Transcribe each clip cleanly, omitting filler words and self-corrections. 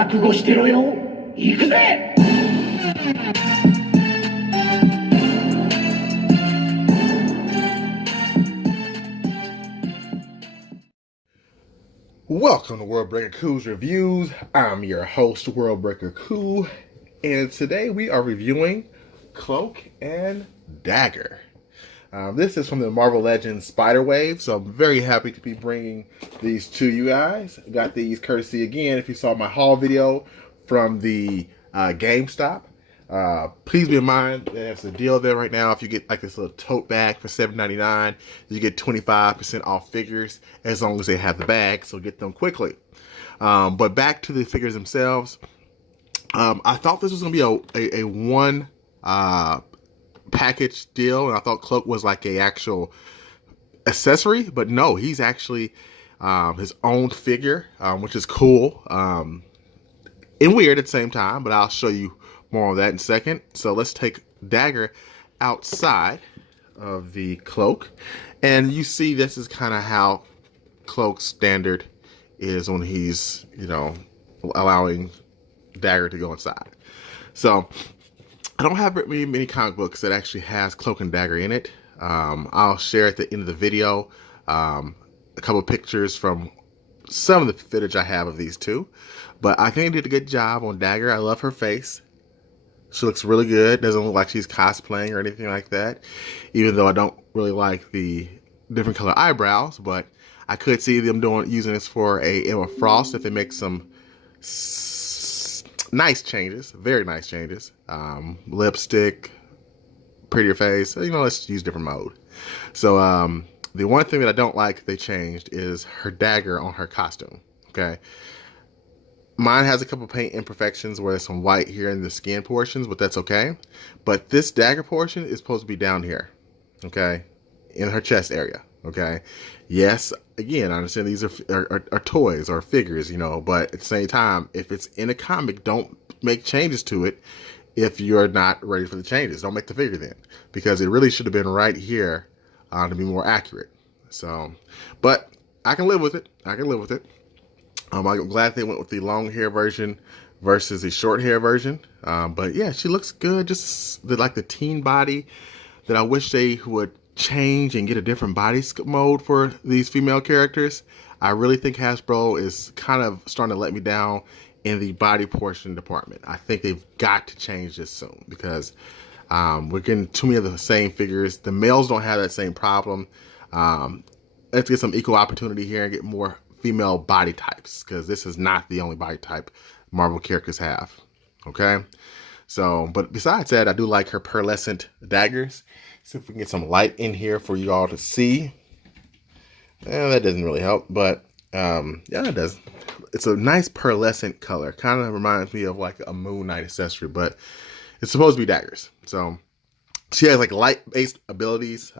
覚悟してろよ。行くぜ。Welcome to Worldbreaker Coo's Reviews. I'm your host, Worldbreaker Coo, and today we are reviewing Cloak and Dagger. This is from the Marvel Legends Spiderwave, so I'm very happy to be bringing these to you guys. Got these courtesy again, if you saw my haul video from the GameStop. Please be in mind that there's a deal there right now. If you get like this little tote bag for $7.99, you get 25% off figures as long as they have the bag, so get them quickly. But back to the figures themselves. I thought this was going to be a one package deal, and I thought Cloak was like a actual accessory, but no, he's actually his own figure, which is cool and weird at the same time, but I'll show you more on that in a second. So let's take Dagger outside of the Cloak, and you see this is kind of how Cloak's standard is when he's, you know, allowing Dagger to go inside. So I don't have many comic books that actually has Cloak and Dagger in it. I'll share at the end of the video a couple pictures from some of the footage I have of these two. But I think they did a good job on Dagger. I love her face. She looks really good. Doesn't look like she's cosplaying or anything like that. Even though I don't really like the different color eyebrows, but I could see them using this for a Emma Frost if they make some nice changes, very nice changes. Lipstick, prettier face. You know, let's use different mode. So the one thing that I don't like they changed is her dagger on her costume. Okay. Mine has a couple paint imperfections where there's some white here in the skin portions, but that's okay. But this dagger portion is supposed to be down here, okay, in her chest area, okay. Yes, again, I understand these are toys or figures, you know, but at the same time, if it's in a comic, don't make changes to it if you're not ready for the changes. Don't make the figure then, because it really should have been right here to be more accurate. So, but I can live with it. I can live with it. I'm glad they went with the long hair version versus the short hair version. But yeah, she looks good. Just like the teen body that I wish they would change and get a different body mode for these female characters. I really think Hasbro is kind of starting to let me down in the body portion department. I think they've got to change this soon because we're getting too many of the same figures. The males don't have that same problem. Let's get some equal opportunity here and get more female body types, because this is not the only body type Marvel characters have. Okay, so but besides that, I do like her pearlescent daggers. See if we can get some light in here for you all to see. That doesn't really help, but yeah, it does. It's a nice pearlescent color. Kind of reminds me of like a Moon Knight accessory, but it's supposed to be daggers. So she has like light-based abilities.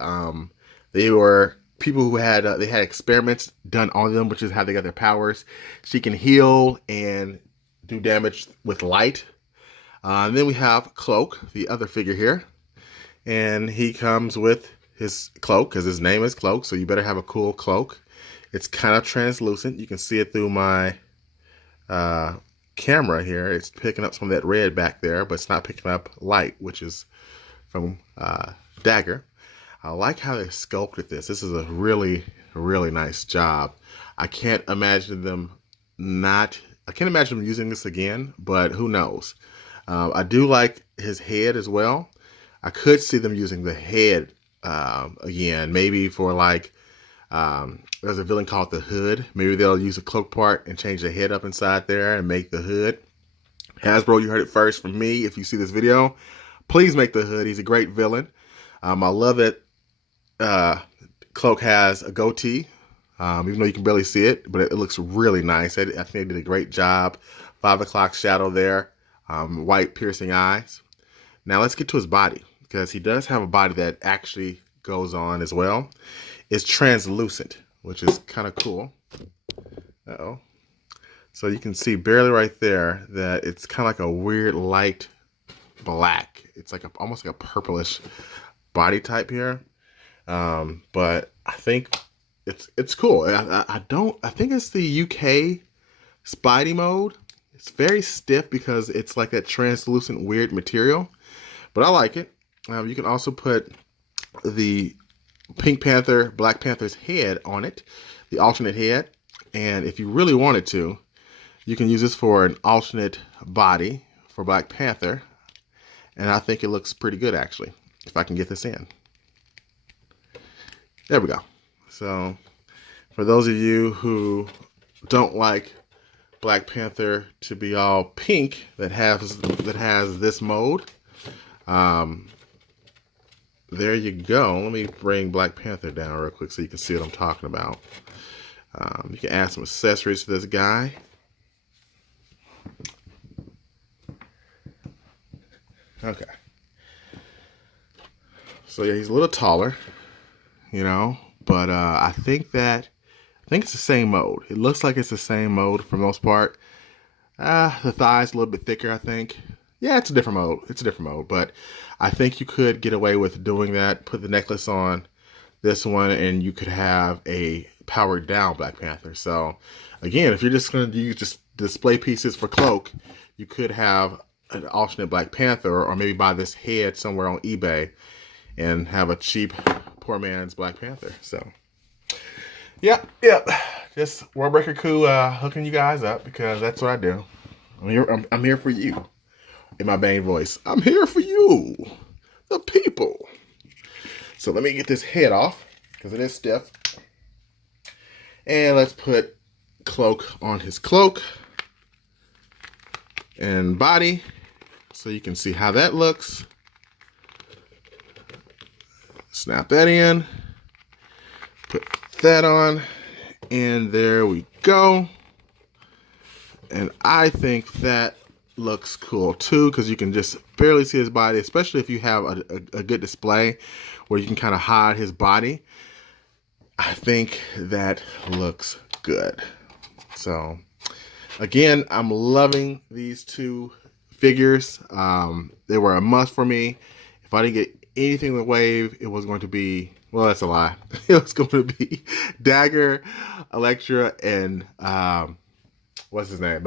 They were people who had they had experiments done on them, which is how they got their powers. She can heal and do damage with light. And then we have Cloak, the other figure here, and he comes with his cloak because his name is Cloak, so you better have a cool cloak. It's kind of translucent. You can see it through my camera here. It's picking up some of that red back there, but it's not picking up light, which is from Dagger. I like how they sculpted this. This is a really, really nice job. I can't imagine them using this again, but who knows? I do like his head as well. I could see them using the head again, maybe for like, there's a villain called the Hood. Maybe they'll use a cloak part and change the head up inside there and make the Hood. Hasbro, you heard it first from me. If you see this video, please make the Hood. He's a great villain. I love that Cloak has a goatee, even though you can barely see it, but it looks really nice. I think they did a great job. 5 o'clock shadow there, white piercing eyes. Now let's get to his body, because he does have a body that actually goes on as well. It's translucent, which is kind of cool. Uh-oh. So you can see barely right there that it's kind of like a weird light black. It's like almost like a purplish body type here. But I think it's cool. I think it's the UK Spidey mode. It's very stiff because it's like that translucent weird material, but I like it. You can also put the Pink Panther, Black Panther's head on it, the alternate head. And if you really wanted to, you can use this for an alternate body for Black Panther. And I think it looks pretty good, actually, if I can get this in. There we go. So for those of you who don't like Black Panther to be all pink, that has this mode, there you go. Let me bring Black Panther down real quick so you can see what I'm talking about. You can add some accessories to this guy. Okay. So yeah, he's a little taller, you know, but I think it's the same mode. It looks like it's the same mode for the most part. The thigh's a little bit thicker, I think. Yeah, it's a different mode. It's a different mode, but I think you could get away with doing that. Put the necklace on this one, and you could have a powered down Black Panther. So, again, if you're just going to use just display pieces for Cloak, you could have an alternate Black Panther, or maybe buy this head somewhere on eBay and have a cheap poor man's Black Panther. So, yep. Just Worldbreaker Coup hooking you guys up because that's what I do. I'm here for you. In my main voice, I'm here for you, the people. So let me get this head off because it is stiff. And let's put Cloak on his cloak and body so you can see how that looks. Snap that in. Put that on. And there we go. And I think that looks cool too because you can just barely see his body, especially if you have a good display where you can kind of hide his body. I think that looks good. So again, I'm loving these two figures. They were a must for me. If I didn't get anything with Wave, it was going to be, well, that's a lie. It was going to be Dagger, Elektra, and what's his name?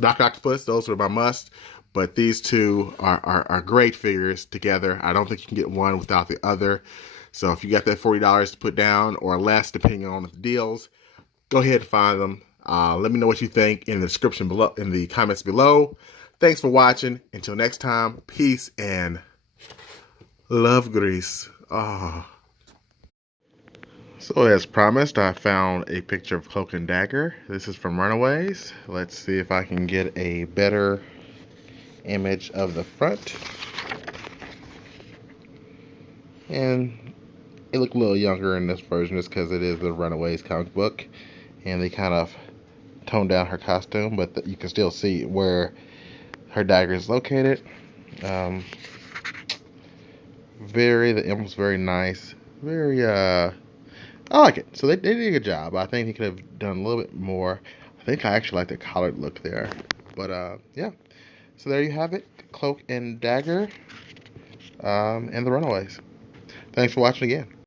Dr. Octopus. Those were my must. But these two are great figures together. I don't think you can get one without the other. So if you got that $40 to put down or less, depending on the deals, go ahead and find them. Let me know what you think in the description below, in the comments below. Thanks for watching. Until next time, peace and love, Grease. So as promised, I found a picture of Cloak and Dagger. This is from Runaways. Let's see if I can get a better image of the front. And it looked a little younger in this version just because it is the Runaways comic book. And they kind of toned down her costume, but you can still see where her dagger is located. The emblem's very nice. I like it. So they did a good job. I think he could have done a little bit more. I think I actually like the collared look there. But yeah. So there you have it. Cloak and Dagger and the Runaways. Thanks for watching again.